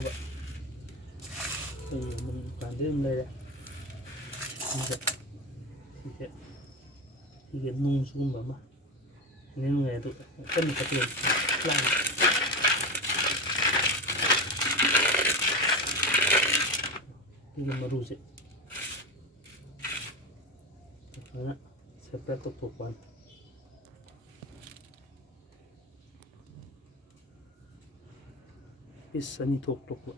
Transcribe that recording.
mình toàn đến đây đấy thì cái nung xuống mà nên người tụi cần phải tiền làm ini baru sih karena seperti tutupan bisa nih tutup tuh.